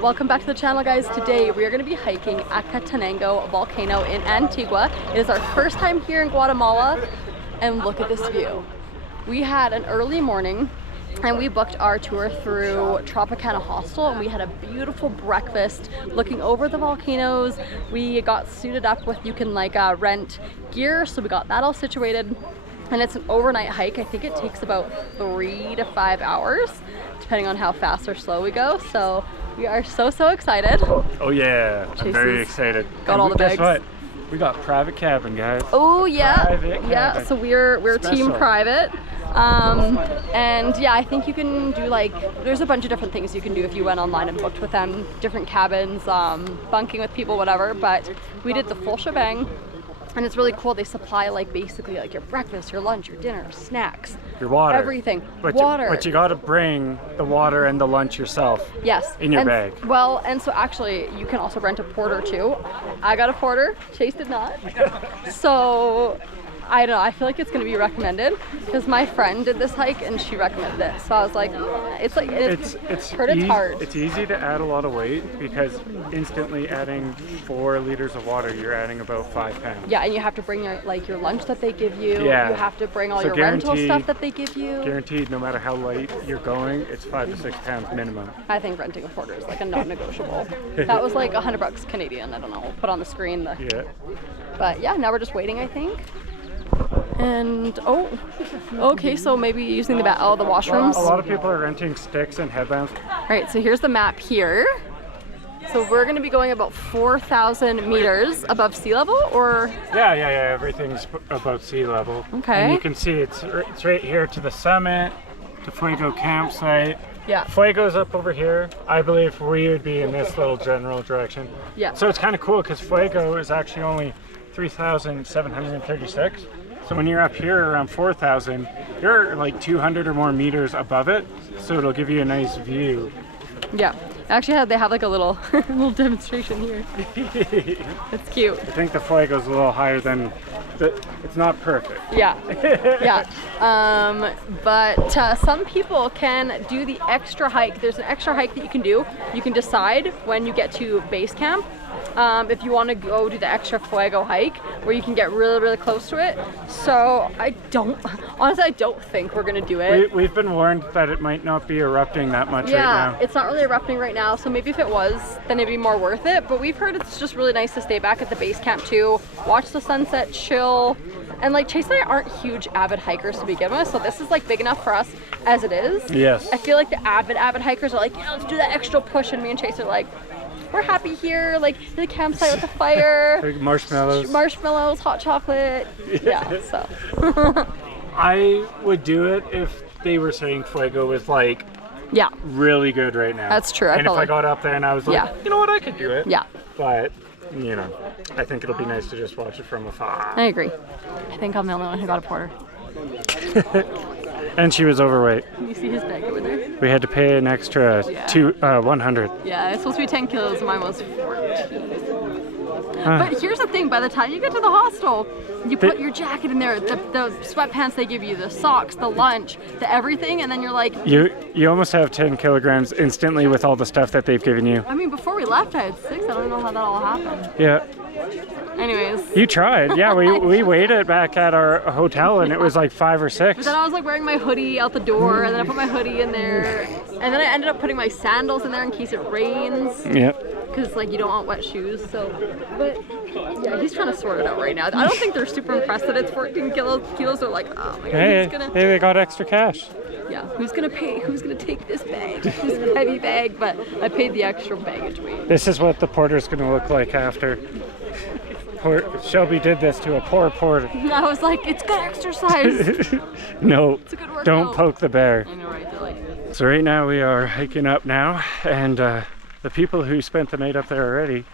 Welcome back to the channel, guys. Today we are going to be hiking Acatenango volcano in Antigua. It is our first time here in Guatemala, and look at this view. We had an early morning and we booked our tour through Tropicana Hostel, and we had a beautiful breakfast looking over the volcanoes. We got suited up with, you can rent gear, so we got that all situated. And it's an overnight hike. I think it takes about 3 to 5 hours, depending on how fast or slow we go. So we are so excited. Oh yeah, I'm very excited. Got all the bags. Guess what? We got private cabin, guys. Oh yeah, private yeah. cabin. So we're team private. And yeah, I think you can do there's a bunch of different things you can do if you went online and booked with them. Different cabins, bunking with people, whatever. But we did the full shebang. And it's really cool. They supply basically your breakfast, your lunch, your dinner, snacks, your water, everything. But water. But you got to bring the water and the lunch yourself. Yes. In your bag. Well, and so actually you can also rent a porter too. I got a porter. Chase did not. So I don't know. I feel like it's going to be recommended because my friend did this hike and she recommended it. So I was like, it's hard. It's easy to add a lot of weight because instantly adding 4 liters of water, you're adding about 5 pounds. Yeah, and you have to bring your lunch that they give you. Yeah. You have to bring all your rental stuff that they give you. Guaranteed, no matter how light you're going, it's 5 to 6 pounds minimum. I think renting a porter is a non-negotiable. That was $100 Canadian. I don't know. We'll put on the screen. Yeah. But yeah, now we're just waiting, I think. And okay, so maybe using the washrooms. A lot of people are renting sticks and headlamps. All right, so here's the map here. So we're going to be going about 4,000 meters above sea level, or? Yeah, everything's above sea level. Okay. And you can see it's right here to the summit, to Fuego campsite. Yeah. Fuego's up over here. I believe we would be in this little general direction. Yeah. So it's kind of cool because Fuego is actually only 3,736. So when you're up here around 4,000, you're 200 or more meters above it. So it'll give you a nice view. Yeah. Actually, they have a little demonstration here. It's cute. I think the Fuego's a little higher than it's not perfect. Yeah. Yeah. But some people can do the extra hike. There's an extra hike that you can do. You can decide when you get to base camp. If you want to go do the extra Fuego hike where you can get really close to it. So honestly I don't think we're gonna do it. We've been warned that it might not be erupting that much right now. Yeah, it's not really erupting right now, so maybe if it was, then it'd be more worth it. But we've heard it's just really nice to stay back at the base camp too, watch the sunset, chill. And Chase and I aren't huge avid hikers to begin with, so this is big enough for us as it is. Yes. I feel like the avid hikers are yeah, let's do that extra push, and me and Chase are we're happy here, in the campsite with the fire. Big marshmallows, hot chocolate. Yeah, so. I would do it if they were saying Fuego was really good right now. That's true. And if I got up there and I was you know what, I could do it. Yeah. But, I think it'll be nice to just watch it from afar. I agree. I think I'm the only one who got a porter. And she was overweight. You see his bag over there? We had to pay an extra 100. Yeah, it's supposed to be 10 kilos and mine was 14. But here's the thing, by the time you get to the hostel, you put your jacket in there, the sweatpants they give you, the socks, the lunch, the everything, and then you're You almost have 10 kilograms instantly with all the stuff that they've given you. I mean, before we left I had 6, I don't know how that all happened. Yeah. Anyways. You tried. Yeah, we weighed it back at our hotel and it was 5 or 6. But then I was wearing my hoodie out the door, and then I put my hoodie in there, and then I ended up putting my sandals in there in case it rains. Yep. Because you don't want wet shoes, so. But yeah, he's trying to sort it out right now. I don't think they're super impressed that it's 14 kilos. They're like, oh my god, Hey, they got extra cash. Yeah, who's gonna pay? Who's gonna take this bag? This heavy bag, but I paid the extra baggage weight. This is what the porter's gonna look like after. Shelby did this to a poor porter. I was like, it's good exercise. No, it's a good workout. Don't poke the bear. I know, right? So right now we are hiking up now, and the people who spent the night up there already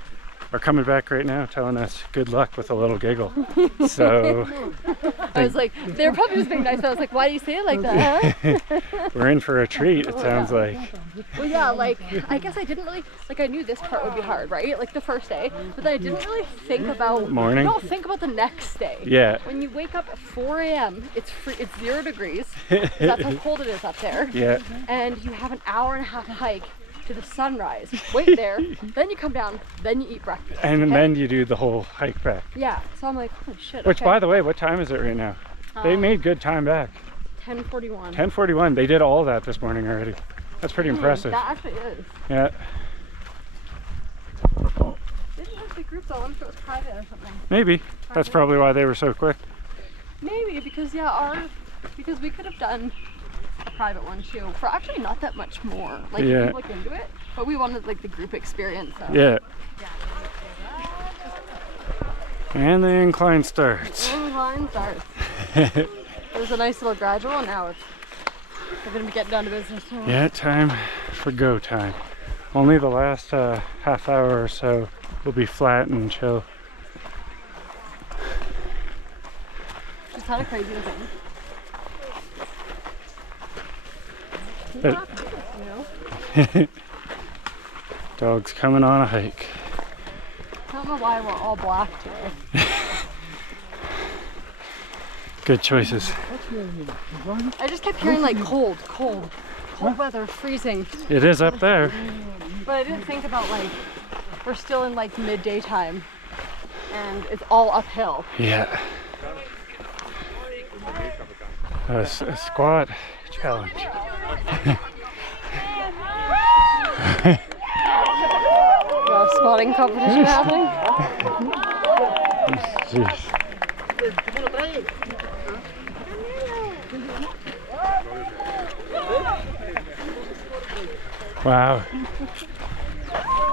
are coming back right now telling us good luck with a little giggle. So I was like, they're probably just being nice, but I was like, why do you say it like that, huh? We're in for a treat, it sounds like. Well, yeah, I guess I didn't really, I knew this part would be hard, right? The first day, but then I didn't really think about morning. No, think about the next day. Yeah. When you wake up at 4 a.m., it's 0 degrees. That's how cold it is up there. Yeah. And you have an hour and a half hike to the sunrise. Wait there, then you come down, then you eat breakfast. And then you do the whole hike back. Yeah, so I'm like, holy shit. Which, okay. by the way, what time is it right now? They made good time back. 10:41. 10:41. They did all that this morning already. That's pretty impressive. That actually is. Yeah. They didn't have big groups. I wonder if it was private or something. Maybe. That's probably why they were so quick. Maybe because because we could have done a private one too for actually not that much more. Like Yeah. we look into it, but we wanted like the group experience. So. Yeah. And the incline starts. Incline starts. There's a nice little gradual, and now we're gonna be getting down to business. So. Yeah, time for go time. Only the last half hour or so will be flat and chill. Just kind of crazy to think. But dog's coming on a hike. I don't know why we're all black today. Good choices. I just kept hearing like cold weather, freezing. It is up there. But I didn't think about like we're still in like midday time and it's all uphill. Yeah. A squat challenge. Squatting competition happening. Jeez. Wow.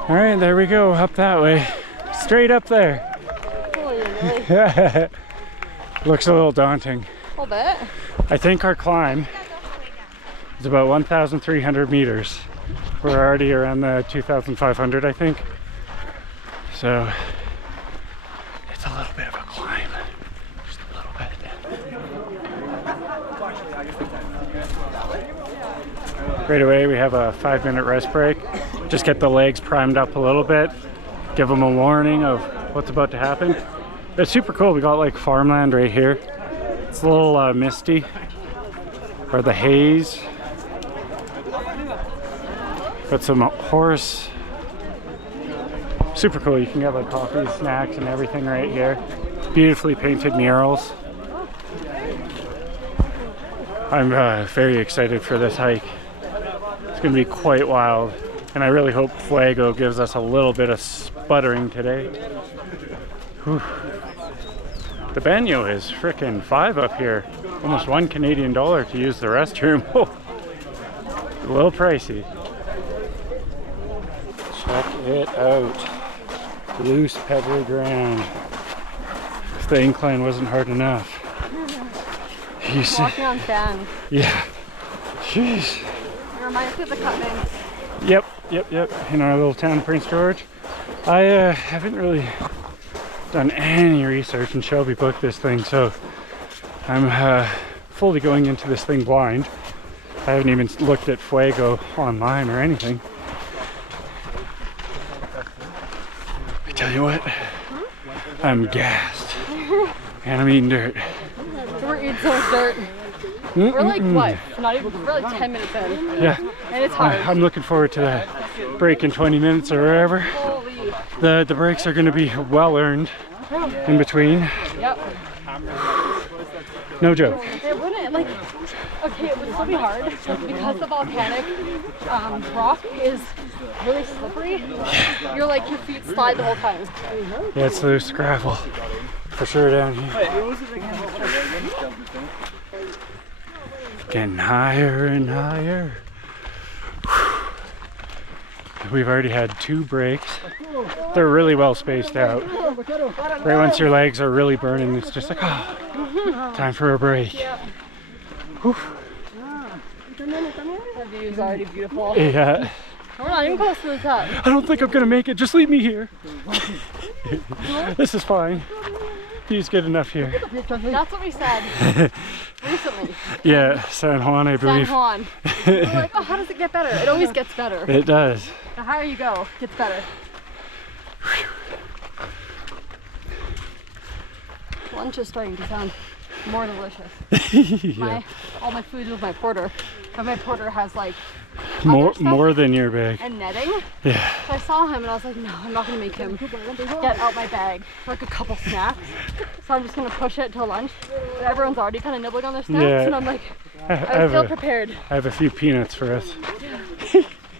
All right, there we go, up that way. Straight up there. Holy Looks a little daunting. a little bit. I think our climb is about 1,300 meters. We're already around the 2,500, I think. So it's a little bit of a climb. Just a little bit. Right away, we have a 5-minute rest break. Just get the legs primed up a little bit. Give them a warning of what's about to happen. It's super cool. We got like farmland right here. It's a little misty. Or the haze. Got some horse. Super cool. You can get like coffee, snacks, and everything right here. Beautifully painted murals. I'm very excited for this hike. It's going to be quite wild. And I really hope Fuego gives us a little bit of sputtering today. Whew. The baño is frickin' $5 up here. Almost $1 Canadian to use the restroom. A little pricey. Check it out. Loose, pebbly ground. If the incline wasn't hard enough. You see? Walking on sand. Yeah. Jeez. It reminds me of the Cutbanks. Yep. In our little town of Prince George. I haven't really done any research, and Shelby booked this thing, so I'm fully going into this thing blind. I haven't even looked at Fuego online or anything. I tell you what, I'm gassed, and I'm eating dirt. So we're eating so much dirt. We're like what? Not even. We're like 10 minutes in. Yeah. And it's hard. I'm looking forward to that break in 20 minutes or wherever. Holy. The breaks are going to be well earned in between. Yep. No joke. It wouldn't like. Okay, it would still be hard because the volcanic rock is really slippery. You're like your feet slide the whole time. Yeah, it's loose gravel for sure down here. Getting higher and higher. We've already had 2 breaks. They're really well spaced out. Right once your legs are really burning, it's just like, oh, time for a break. Whew. The view is already beautiful. Yeah. We're not even close to the top. I don't think I'm gonna make it. Just leave me here. This is fine. View's good enough here. That's what we said recently. Yeah, San Juan, I San believe. Juan. We're like, oh, how does it get better? It always gets better. It does. The higher you go, it gets better. Lunch is starting to sound more delicious. Yeah. All my food with my porter. And my porter has like More than your bag. And netting. Yeah. So I saw him and I was like, no, I'm not gonna make him get out my bag for like a couple snacks. So I'm just gonna push it till lunch. But everyone's already kind of nibbling on their snacks, and I'm like, I feel prepared. I have a few peanuts for us.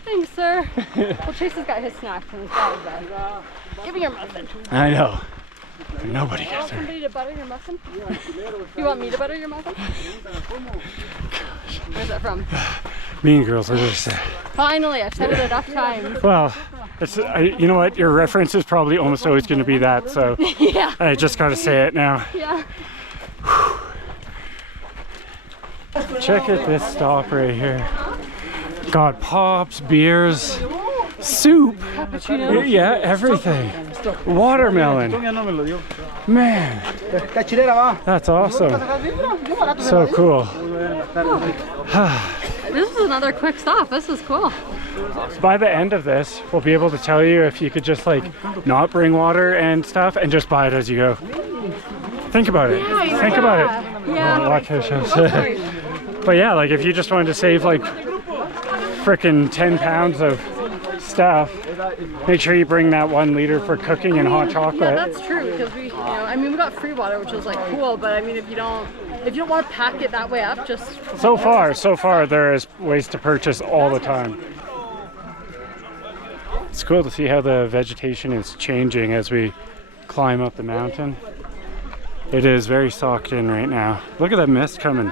Thanks, sir. Well, Chase's got his snacks in his bag. Give me your muffin. I know. Nobody You want gets her. somebody to butter your muffin? You want me to butter your muffin? Where's that from? Mean Girls, what did I say? Finally, I've said it enough times. Well, you know what? Your reference is probably almost always going to be that, so Yeah. I just got to say it now. Yeah. Check out this stop right here. Got pops, beers, soup. Cappuccino. Yeah, everything. Watermelon. Man, that's awesome. So cool. This is another quick stop. This is cool. By the end of this, we'll be able to tell you if you could just like not bring water and stuff and just buy it as you go. Think about it. Think about it. Yeah. Watch this. But yeah, like if you just wanted to save like frickin' 10 pounds of stuff, make sure you bring that 1 liter for cooking and hot chocolate. Yeah, that's true because we, I mean, we got free water, which was like cool. But I mean, if you don't want to pack it that way up, just So far, there is ways to purchase all the time. It's cool to see how the vegetation is changing as we climb up the mountain. It is very socked in right now. Look at that mist coming.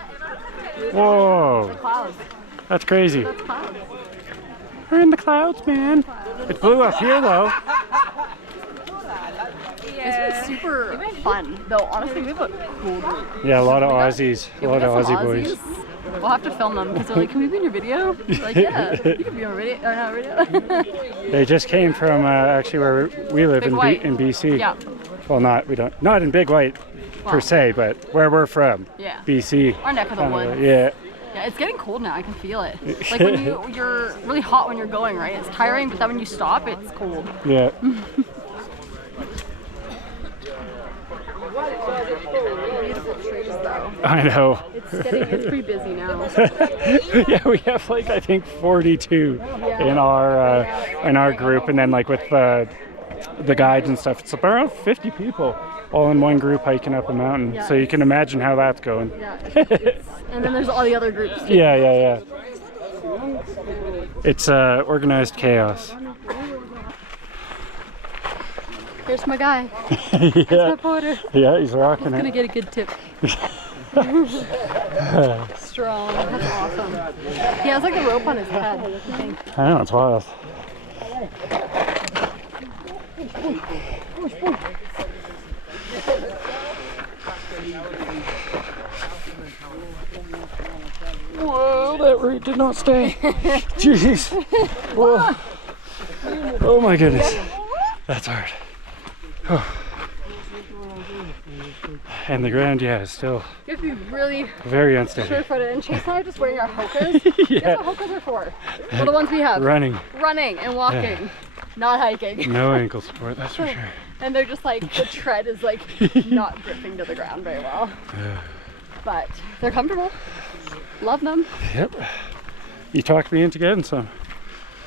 Whoa, clouds. that's crazy. That's clouds. We're in the clouds, man. It blew up here though. It's been super fun, though. Honestly, we have a cool group. Yeah, a lot of Aussies, a lot of Aussie boys. We'll have to film them because they're like, "Can we be in your video?" We're like, yeah, you can be on video or not video. They just came from actually where we live in BC. Yeah. Well, not in Big White per se, but where we're from. Yeah. BC. Our neck of the woods. Yeah. Yeah, it's getting cold now. I can feel it. Like when you're really hot when you're going, right? It's tiring, but then when you stop, it's cold. Yeah. Beautiful trees, though. I know. It's pretty busy now. Yeah, we have like I think 42 in our group, and then like with the guides and stuff, it's around 50 people all in one group hiking up a mountain. Yeah. So you can imagine how that's going. Yeah. And then there's all the other groups. Too. Yeah. It's organized chaos. Here's my guy. Yeah. That's my porter. Yeah, he's rocking Gonna it. get a good tip. Strong. That's awesome. He has like a rope on his head, I think. I know, it's wild. Whoa, that root did not stay. Jeez. Whoa. Oh my goodness. That's hard. And the ground, yeah, is still You have to be really very unsteady. sure-footed. And Chase and I are just wearing our hokas. Yeah. Guess what hokas are for? Well, the ones we have. Running. Running and walking. Not hiking. No ankle support, that's for sure. And they're just like, the tread is like not gripping to the ground very well. But they're comfortable. Love them. Yep. You talked me into getting some.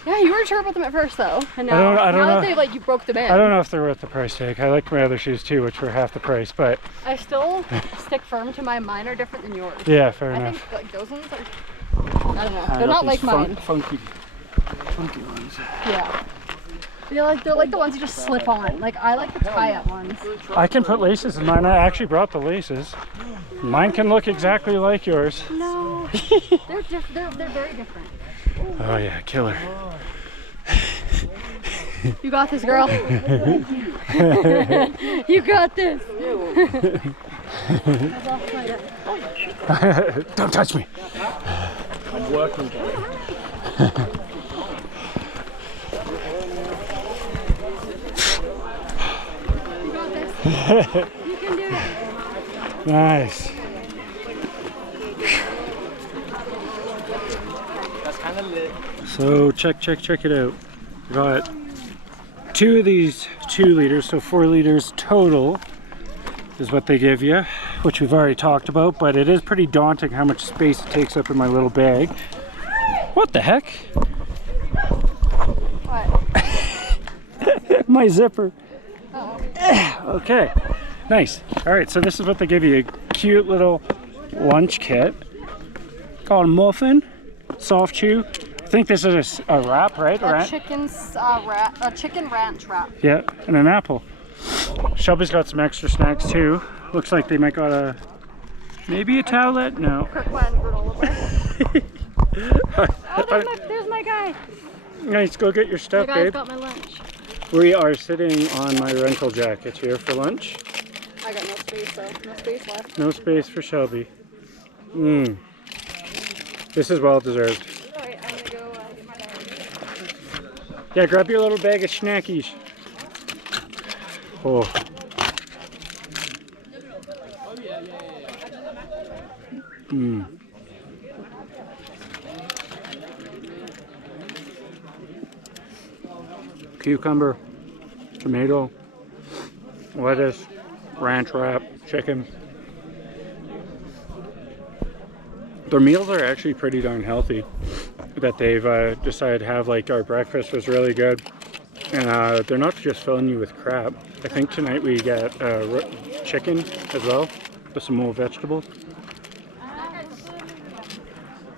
Yeah, you weren't sure about them at first though. And now, I don't now know. that they like you broke them in. I don't know if they're worth the price tag. I like my other shoes too, which were half the price, but I still stick firm to mine are different than yours. yeah, fair I enough. think like those ones are, I don't know. They're not like mine. Funky ones. Yeah. They're like the ones you just slip on. Like I like the tie-up ones. I can put laces in mine. I actually brought the laces. Mine can look exactly like yours. No, they're very different. Oh yeah, killer. You got this, girl. You got this. Don't touch me. I'm working. You got this. You can do it. Nice. That's kind of lit. So check it out. Got 2 of these 2 liters, so 4 liters total is what they give you, which we've already talked about, but it is pretty daunting how much space it takes up in my little bag. What the heck? What? My zipper. Oh. Okay, nice. All right, so this is what they give you, a cute little lunch kit called muffin, soft chew. I think this is a wrap, right? A chicken ranch wrap. Yeah, and an apple. Shelby's got some extra snacks too. Looks like they might got maybe a towelette? No. Kirkland granola bar. Oh, there's my guy. Nice, go get your stuff, My guy's babe. got my lunch. We are sitting on my rental jacket here for lunch. I got no space, so no space left. No space for Shelby. This is well deserved. Alright, I'm gonna go get my bag. Yeah, grab your little bag of snackies. Oh. Cucumber, tomato, lettuce, ranch wrap, chicken. Their meals are actually pretty darn healthy. That they've decided to have, like, our breakfast was really good. And they're not just filling you with crap. I think tonight we get chicken as well, with some more vegetables.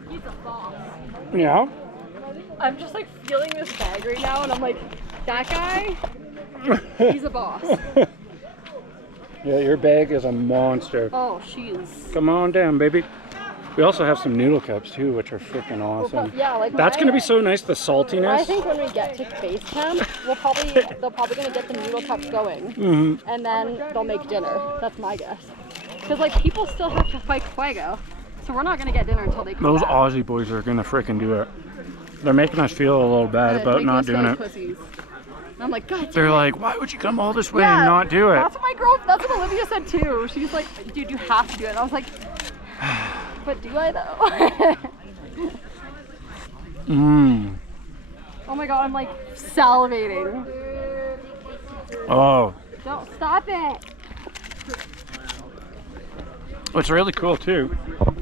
He's a boss. Yeah? I'm just like feeling this bag right now and I'm like, that guy, he's a boss. Yeah, your bag is a monster. Oh, she's. Come on down, baby. We also have some noodle cups too, which are freaking awesome. Yeah, like That's gonna be so nice, the saltiness. I think when we get to base camp, they're probably gonna get the noodle cups going, and then they'll make dinner. That's my guess. Because like people still have to fight fuego, so we're not gonna get dinner until they come Those back. Aussie boys are gonna freaking do it. They're making us feel a little bad about Making not us feel doing like it. pussies. And I'm like, God. They're like, why would you come all this way and not do it? That's what Olivia said too. She's like, dude, you have to do it. And I was like, but do I though? Oh my God, I'm like salivating. Oh. Don't stop it. What's really cool too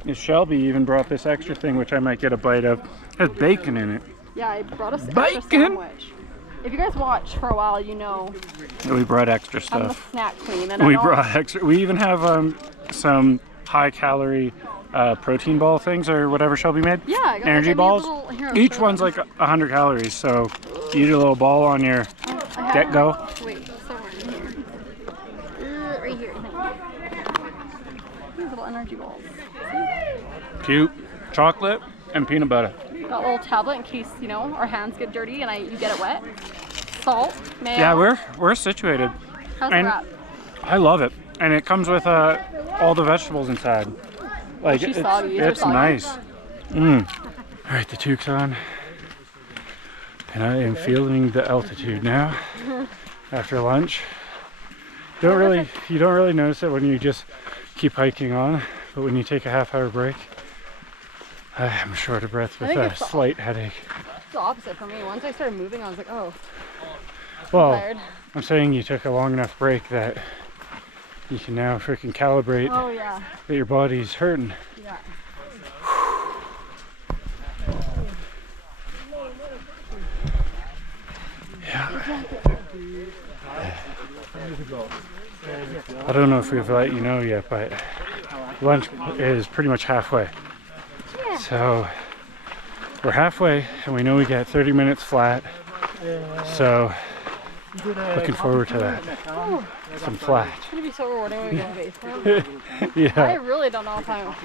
is Shelby even brought this extra thing, which I might get a bite of. It has bacon in it. Yeah, I brought us Bacon? extra sandwich. If you guys watch for a while, you know We brought extra I'm the stuff. snack queen. And We I don't- brought extra. We even have some high-calorie protein ball things or whatever Shelby made. Yeah, I got Energy like a balls. little- here, I'll Each show one's them. like 100 calories, so you eat a little ball on your I have- get-go. Wait, somewhere in here. Right here. These little energy balls. Cute. Chocolate and peanut butter. Got a little tablet in case, you know, our hands get dirty and you get it wet. Salt, mayo. Yeah, we're situated. How's the and wrap? I love it, and it comes with all the vegetables inside. Like She's soggy. Is it it's soggy? nice. All right, the toque's on, and I am feeling the altitude now after lunch. You don't really notice it when you just keep hiking on, but when you take a half-hour break, I am short of breath with think a it's the- slight headache. It's the opposite for me. Once I started moving, I was like, oh, Well, tired. I'm saying you took a long enough break that you can now freaking calibrate Oh yeah, that your body's hurting. yeah. I don't know if we've let you know yet, but lunch is pretty much halfway. Yeah. So we're halfway, and we know we got 30 minutes flat. So looking forward to that. Oh, Some flat. it's gonna be so rewarding when we get to base camp. I Yeah. really don't know if I don't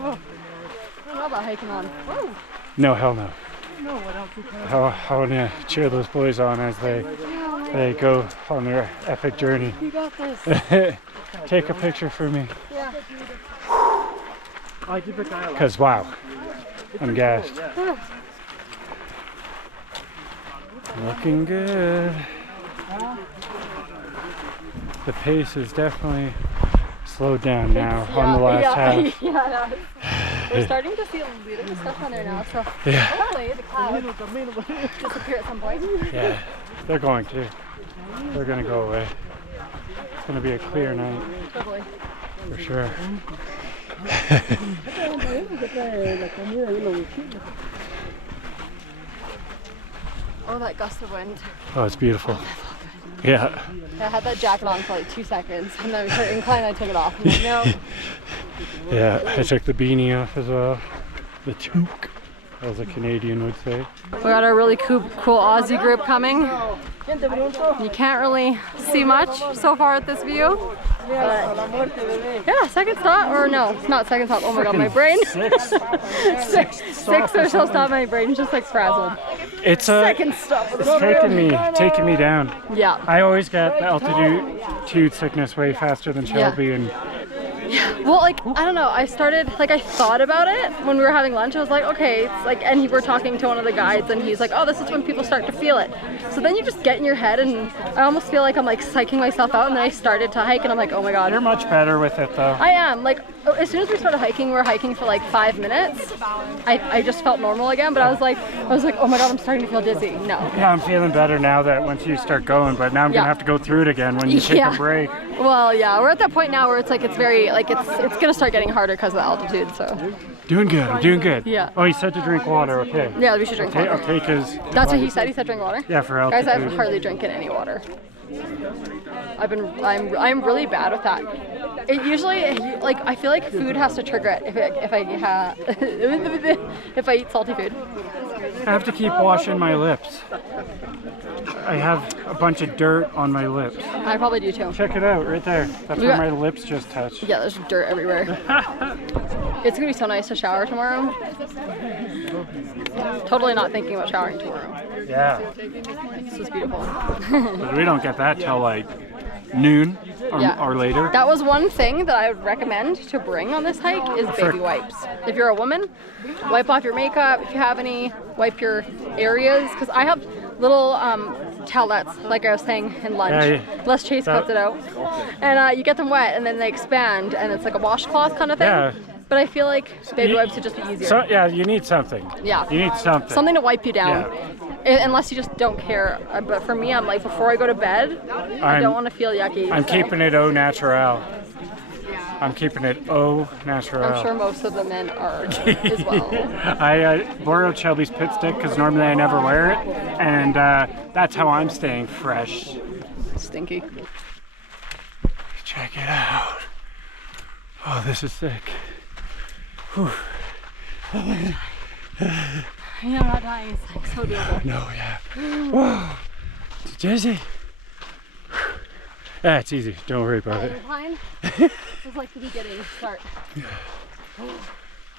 know about hiking on. Whoa. No, hell no. I want to cheer those boys on as they go on their epic journey. You got this. Take a picture for me. Yeah. Because wow, I'm gassed. Looking good. The pace is definitely slowed down now on the last half. Yeah, no. We're starting to see a little bit of stuff on there now, so Yeah. hopefully the clouds disappear at some point. Yeah, they're going to. They're going to go away. It's going to be a clear night Totally. for sure. Oh, that gust of wind. Oh, it's beautiful. Yeah. I had that jacket on for like 2 seconds, and then we started inclining, I took it off. I'm like, no. Yeah, I took the beanie off as well. The toque, as a Canadian would say. We got our really cool Aussie group coming. You can't really see much so far at this view. Yeah, second stop, or no, not second stop. Oh my god, my brain. Six or so stop, my brain's just like frazzled. It's Second stop. it's taking me down. Yeah. I always get the altitude sickness way faster than Shelby, and Well, like, I don't know, I thought about it when we were having lunch. I was like, okay, it's like, and we were talking to one of the guides, and he's like, oh, this is when people start to feel it. So then you just get in your head, and I almost feel like I'm like psyching myself out, and then I started to hike, and I'm like, oh my god. you're much better with it though. I am. Like, as soon as we started hiking, we were hiking for like 5 minutes. I just felt normal again, but I was like, oh my god, I'm starting to feel dizzy. No. Yeah, I'm feeling better now that once you start going, but now I'm gonna have to go through it again when you take a break. Well, yeah, we're at that point now where it's like, it's very, like, it's gonna start getting harder because of the altitude, so. Doing good, I'm doing good. Yeah. Oh, he said to drink water, okay. Yeah, we should drink water. Okay, because... That's what he said drink water? Yeah, for altitude. Guys, I've hardly drinking any water. I'm really bad with that. It usually, like, I feel like food has to trigger it if I eat salty food. I have to keep washing my lips. I have a bunch of dirt on my lips. I probably do too. Check it out, right there. That's where my lips just touched. Yeah, there's dirt everywhere. It's gonna be so nice to shower tomorrow. Totally not thinking about showering tomorrow. Yeah. This is beautiful. But we don't get that till like noon or later. That was one thing that I would recommend to bring on this hike is baby wipes. If you're a woman, wipe off your makeup. If you have any, wipe your areas. Because I have little towelettes, like I was saying in lunch. Les Chase cuts it out. And you get them wet and then they expand and it's like a washcloth kind of thing. Yeah. But I feel like baby wipes would just be easier. So, yeah, you need something. Yeah. You need something. Something to wipe you down. Yeah. Unless you just don't care. But for me, I'm like, before I go to bed, I don't want to feel yucky. I'm keeping it au naturel. I'm keeping it au naturel. I'm sure most of the men are as well. I borrowed Shelby's pit stick because normally I never wear it. And that's how I'm staying fresh. Stinky. Check it out. Oh, this is sick. Whew. You know, not dying is like so doable. No, yeah. Whoa. It's dizzy. Yeah, it's easy. Don't worry about it. It was like the beginning start.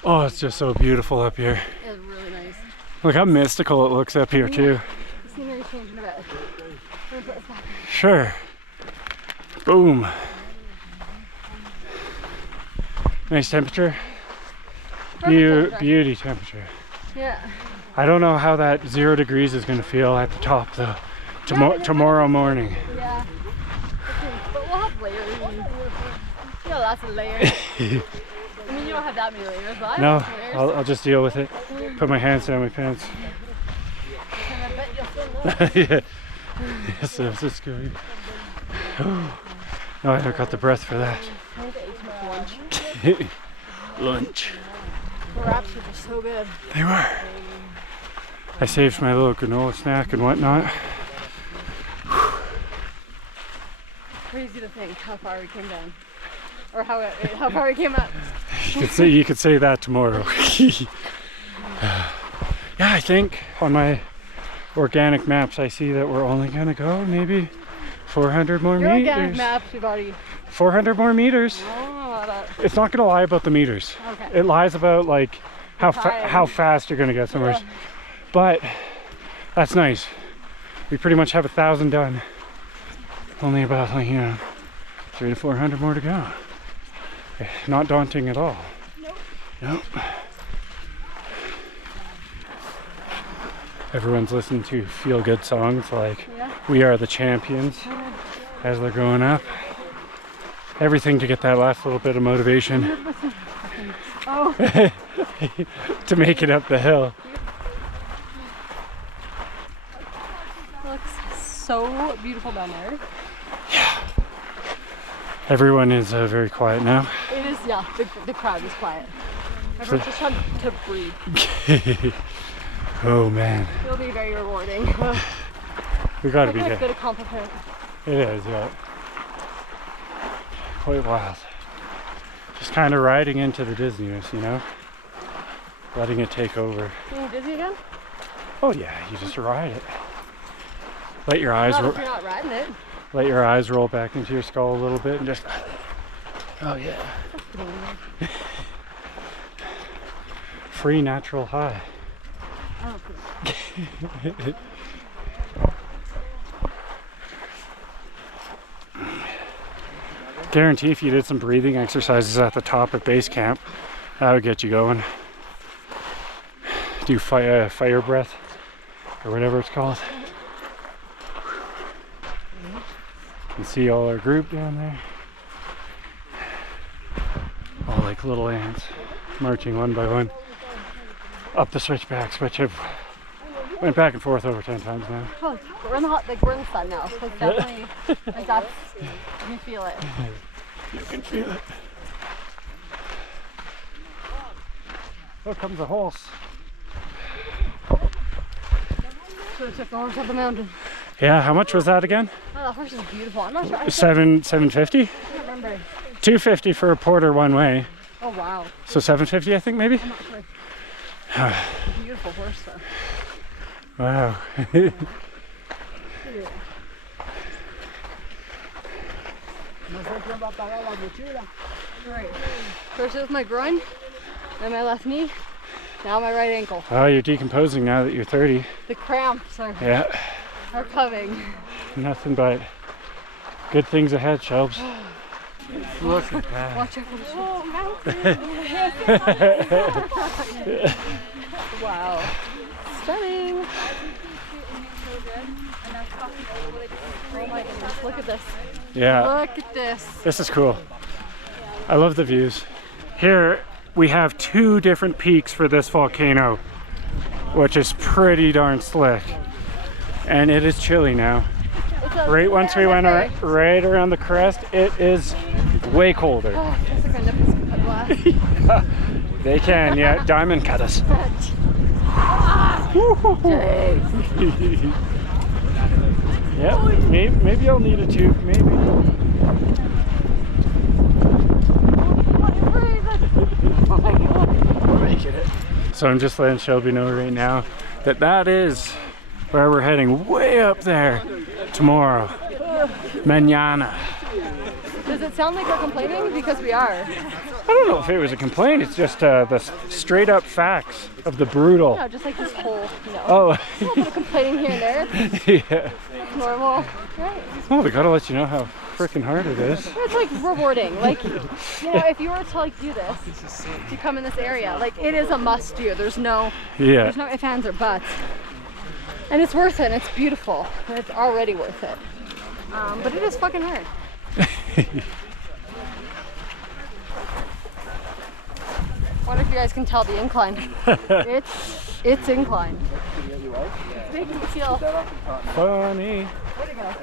Oh, it's just so beautiful up here. It's really nice. Look how mystical it looks up here too. The scenery's changing a bit. Sure. Boom. Nice temperature. Beauty temperature. Yeah. I don't know how that 0 degrees is going to feel at the top though. Tomorrow morning. Yeah. But we'll have layers. You know, lots of layers. I mean, you don't have that many layers, but I No, have layers. I'll just deal with it. Put my hands down my pants. Yeah. Yes, it's good. No, I got the breath for that. Lunch. The wraps were just so good. They were. I saved my little granola snack and whatnot. Crazy to think how far we came down. Or how far we came up. You could say that tomorrow. Yeah, I think on my organic maps I see that we're only gonna go maybe 400 more Your meters. organic maps, we've already. 400 more meters. It's not gonna lie about the meters. Okay. It lies about like how fast you're gonna get somewhere. Yeah. But that's nice. We pretty much have 1,000 done. Only about, like, 300 to 400 more to go. Not daunting at all. Nope. Everyone's listening to feel-good songs like "We Are the Champions" as they're going up. Everything to get that last little bit of motivation to make it up the hill. It looks so beautiful down there. Yeah. Everyone is very quiet now. It is, yeah, the crowd is quiet. Everyone's just trying to breathe. Oh man. It'll be very rewarding. We gotta be That's a good. good accomplishment. It is, yeah. Quite wild. Just kind of riding into the dizziness, you know? Letting it take over. You dizzy again? Oh yeah, you just ride it. Let your eyes Not if you're not riding it. let your eyes roll back into your skull a little bit and just oh yeah. Free natural high. Guarantee if you did some breathing exercises at the top of base camp, that would get you going. Do fire breath or whatever it's called. You can see all our group down there. All like little ants marching one by one up the switchbacks, which have went back and forth over 10 times now. Oh, we're in the hot, like we're in the sun now, so it's definitely, like that's, you can feel it. You can feel it. Here comes a horse. So it's like going up the mountain. Yeah, how much was that again? Oh, that horse is beautiful. I'm not sure. I $750? can't remember. $250 for a porter one way. Oh wow. So $750 I think maybe? I'm not sure. Beautiful horse though. Wow. Right. First it was my groin, then my left knee, now my right ankle. Oh, you're decomposing now that you're 30. The cramps are coming. Nothing but good things ahead, Shelbs. Look at that. Watch out for the shit. Wow. Stunning. Oh my goodness, look at this. Yeah. Look at this. This is cool. I love the views. Here we have two different peaks for this volcano, which is pretty darn slick. And it is chilly now. Right once we went right around the crest, it is way colder. Oh, that's like a nip of glass. They can, yeah. Diamond cut us. Yep, maybe I'll need a tube, maybe. Oh my god. We're making it. So I'm just letting Shelby know right now that that is where we're heading, way up there tomorrow. Mañana. Does it sound like we're complaining? Because we are. I don't know if it was a complaint, it's just the straight up facts of the brutal. No, just like this whole, you know. Oh. A little bit of complaining here and there. Yeah. It's normal. Right. Oh, we gotta let you know how freaking hard it is. It's like rewarding. Like, you know, if you were to like do this, to come in this area, like it is a must do. There's no ifs, ands, or buts. And it's worth it, and it's beautiful. And it's already worth it. But it is fucking hard. Wonder if you guys can tell the incline. It's inclined. It's making me feel funny. Where'd it go?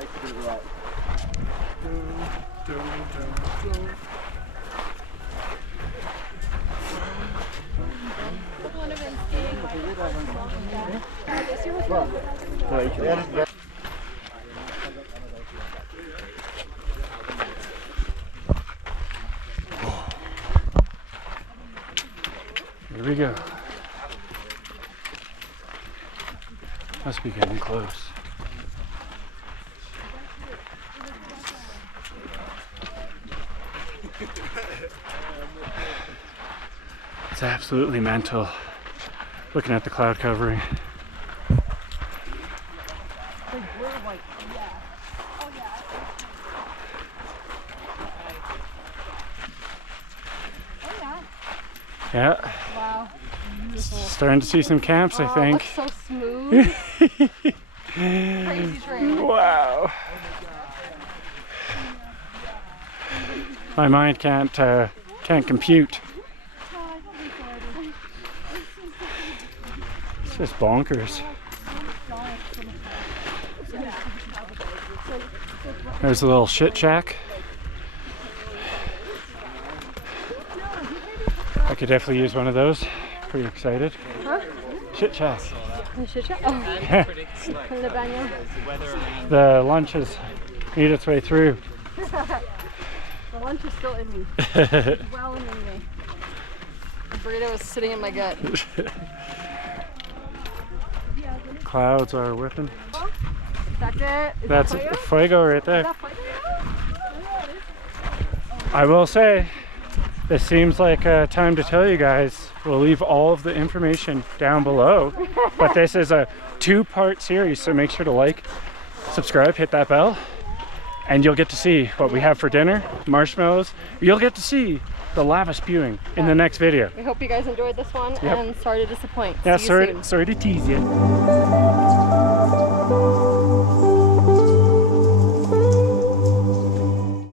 Here we go. Must be getting close. It's absolutely mental looking at the cloud covering. Yeah. Wow. Starting to see some camps, I think. Looks so smooth. Crazy terrain. Wow. My mind can't compute. It's just bonkers. There's a little shit shack. I could definitely use one of those. Pretty excited. Huh? Shit shack. Oh. El baño. The lunch has made its way through. The lunch is still in me. Well in me. The burrito is sitting in my gut. Clouds are whipping. That's fuego right there. I will say, this seems like time to tell you guys, we'll leave all of the information down below, but this is a 2-part series, so make sure to like, subscribe, hit that bell, and you'll get to see what we have for dinner, marshmallows. You'll get to see the lava spewing in the next video. We hope you guys enjoyed this one, and sorry to disappoint. Yeah, See you soon. sorry to tease you.